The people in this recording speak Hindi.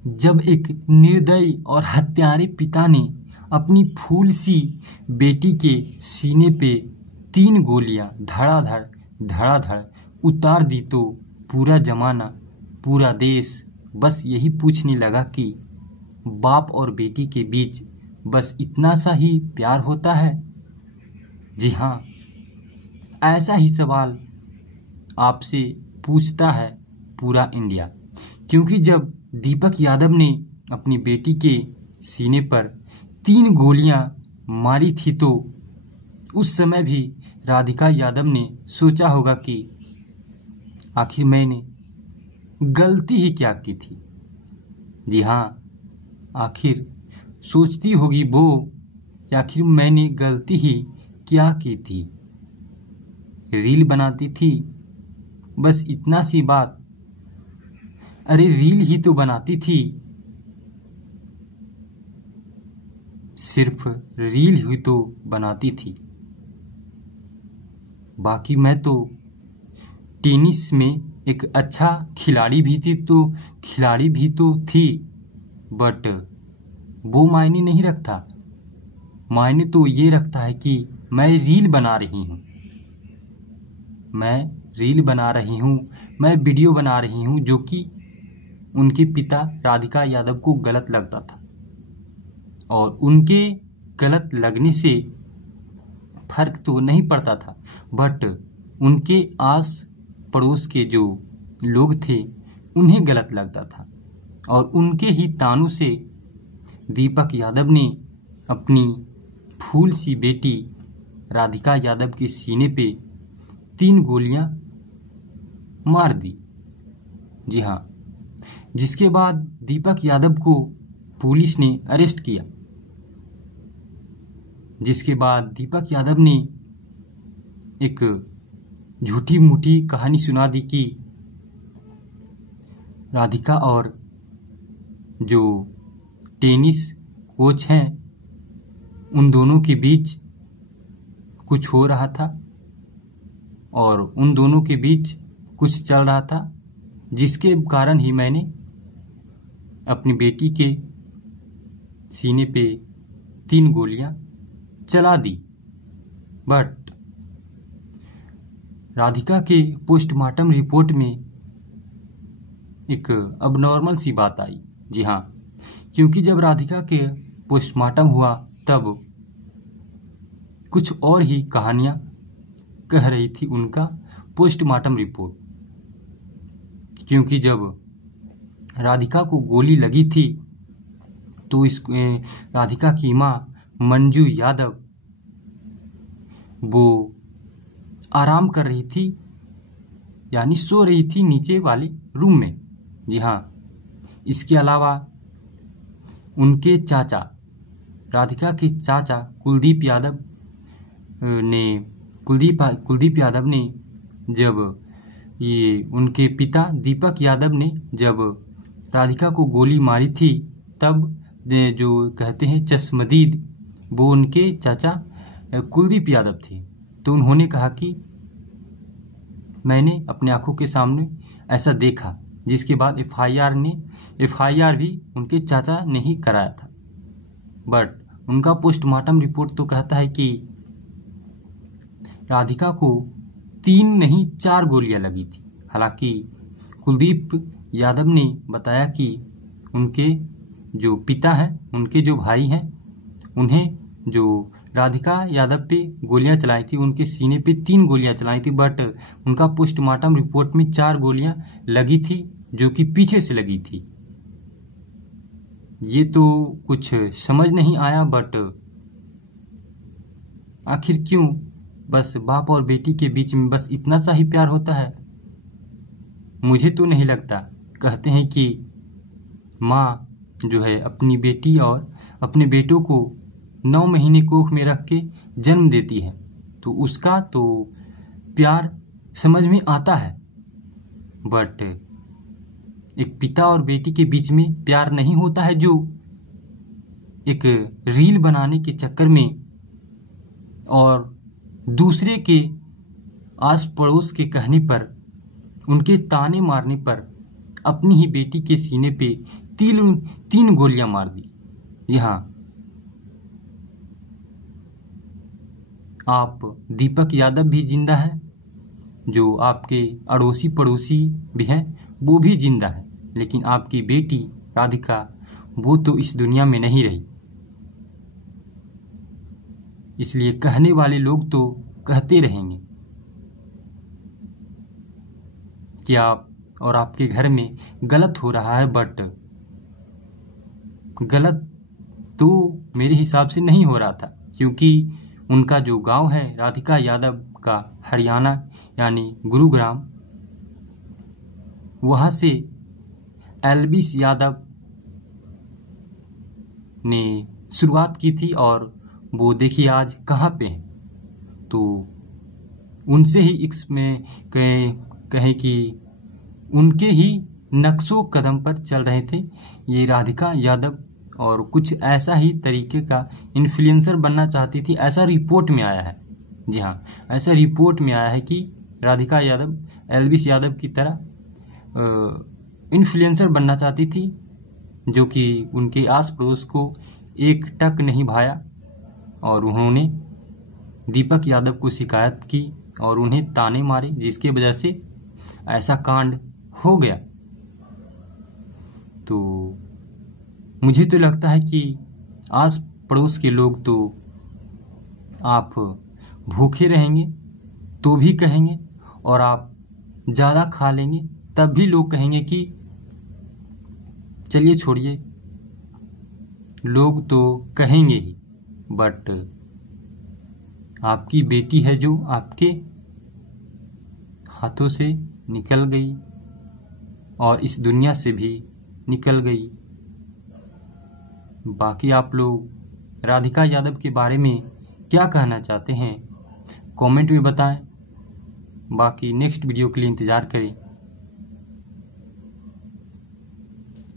जब एक निर्दयी और हत्यारे पिता ने अपनी फूल सी बेटी के सीने पे 3 गोलियां धड़ाधड़ उतार दी तो पूरा जमाना, पूरा देश बस यही पूछने लगा कि बाप और बेटी के बीच बस इतना सा ही प्यार होता है। जी हाँ, ऐसा ही सवाल आपसे पूछता है पूरा इंडिया, क्योंकि जब दीपक यादव ने अपनी बेटी के सीने पर 3 गोलियां मारी थी तो उस समय भी राधिका यादव ने सोचा होगा कि आखिर मैंने गलती ही क्या की थी। जी हाँ, आखिर सोचती होगी वो कि आखिर मैंने गलती ही क्या की थी। रील बनाती थी, बस इतना सी बात। अरे रील ही तो बनाती थी, सिर्फ रील ही तो बनाती थी। बाकी मैं तो टेनिस में एक अच्छा खिलाड़ी भी थी, बट वो मायने नहीं रखता। मायने तो ये रखता है कि मैं रील बना रही हूँ, मैं वीडियो बना रही हूँ, जो कि उनके पिता राधिका यादव को गलत लगता था। और उनके गलत लगने से फर्क तो नहीं पड़ता था, बट उनके आस पड़ोस के जो लोग थे उन्हें गलत लगता था। और उनके ही तानों से दीपक यादव ने अपनी फूल सी बेटी राधिका यादव के सीने पे 3 गोलियां मार दी। जी हाँ, जिसके बाद दीपक यादव को पुलिस ने अरेस्ट किया। जिसके बाद दीपक यादव ने एक झूठी मूठी कहानी सुना दी कि राधिका और जो टेनिस कोच हैं उन दोनों के बीच कुछ हो रहा था और उन दोनों के बीच कुछ चल रहा था, जिसके कारण ही मैंने अपनी बेटी के सीने पे 3 गोलियां चला दी। बट राधिका के पोस्टमार्टम रिपोर्ट में एक अबनॉर्मल सी बात आई। जी हाँ, क्योंकि जब राधिका के पोस्टमार्टम हुआ तब कुछ और ही कहानियां कह रही थी उनका पोस्टमार्टम रिपोर्ट। क्योंकि जब राधिका को गोली लगी थी तो राधिका की माँ मंजू यादव वो आराम कर रही थी, यानी सो रही थी नीचे वाले रूम में। जी हाँ, इसके अलावा उनके चाचा, राधिका के चाचा कुलदीप यादव ने जब ये उनके पिता दीपक यादव ने जब राधिका को गोली मारी थी तब जो कहते हैं चश्मदीद, वो उनके चाचा कुलदीप यादव थे। तो उन्होंने कहा कि मैंने अपने आंखों के सामने ऐसा देखा, जिसके बाद एफआईआर भी उनके चाचा ने ही कराया था। बट उनका पोस्टमार्टम रिपोर्ट तो कहता है कि राधिका को 3 नहीं 4 गोलियां लगी थी। हालांकि कुलदीप यादव ने बताया कि उनके जो पिता हैं, उनके जो भाई हैं, उन्हें जो राधिका यादव पे गोलियां चलाई थी, उनके सीने पे 3 गोलियां चलाई थी। बट उनका पोस्टमार्टम रिपोर्ट में 4 गोलियां लगी थी, जो कि पीछे से लगी थी। ये तो कुछ समझ नहीं आया। बट आखिर क्यों बस बाप और बेटी के बीच में बस इतना सा ही प्यार होता है? मुझे तो नहीं लगता। कहते हैं कि माँ जो है अपनी बेटी और अपने बेटों को 9 महीने कोख में रख के जन्म देती है, तो उसका तो प्यार समझ में आता है। बट एक पिता और बेटी के बीच में प्यार नहीं होता है, जो एक रील बनाने के चक्कर में और दूसरे के आस पड़ोस के कहने पर, उनके ताने मारने पर अपनी ही बेटी के सीने पे तीन गोलियां मार दी। यहाँ आप दीपक यादव भी जिंदा हैं, जो आपके अड़ोसी पड़ोसी भी हैं वो भी जिंदा है, लेकिन आपकी बेटी राधिका वो तो इस दुनिया में नहीं रही। इसलिए कहने वाले लोग तो कहते रहेंगे कि आप और आपके घर में गलत हो रहा है, बट गलत तो मेरे हिसाब से नहीं हो रहा था, क्योंकि उनका जो गांव है राधिका यादव का, हरियाणा यानी गुरुग्राम, वहाँ से एल्विस यादव ने शुरुआत की थी और वो देखिए आज कहाँ पे है। तो उनसे ही इसमें कहें कि उनके ही नक्शो कदम पर चल रहे थे ये राधिका यादव, और कुछ ऐसा ही तरीके का इन्फ्लुएंसर बनना चाहती थी, ऐसा रिपोर्ट में आया है। जी हाँ, ऐसा रिपोर्ट में आया है कि राधिका यादव एल्विस यादव की तरह इन्फ्लुएंसर बनना चाहती थी, जो कि उनके आस पड़ोस को एक टक नहीं भाया, और उन्होंने दीपक यादव को शिकायत की और उन्हें ताने मारे, जिसके वजह से ऐसा कांड हो गया। तो मुझे तो लगता है कि आस पड़ोस के लोग तो आप भूखे रहेंगे तो भी कहेंगे, और आप ज़्यादा खा लेंगे तब भी लोग कहेंगे कि चलिए छोड़िए, लोग तो कहेंगे ही। बट आपकी बेटी है जो आपके हाथों से निकल गई और इस दुनिया से भी निकल गई। बाकी आप लोग राधिका यादव के बारे में क्या कहना चाहते हैं कमेंट में बताएं। बाकी नेक्स्ट वीडियो के लिए इंतज़ार करें।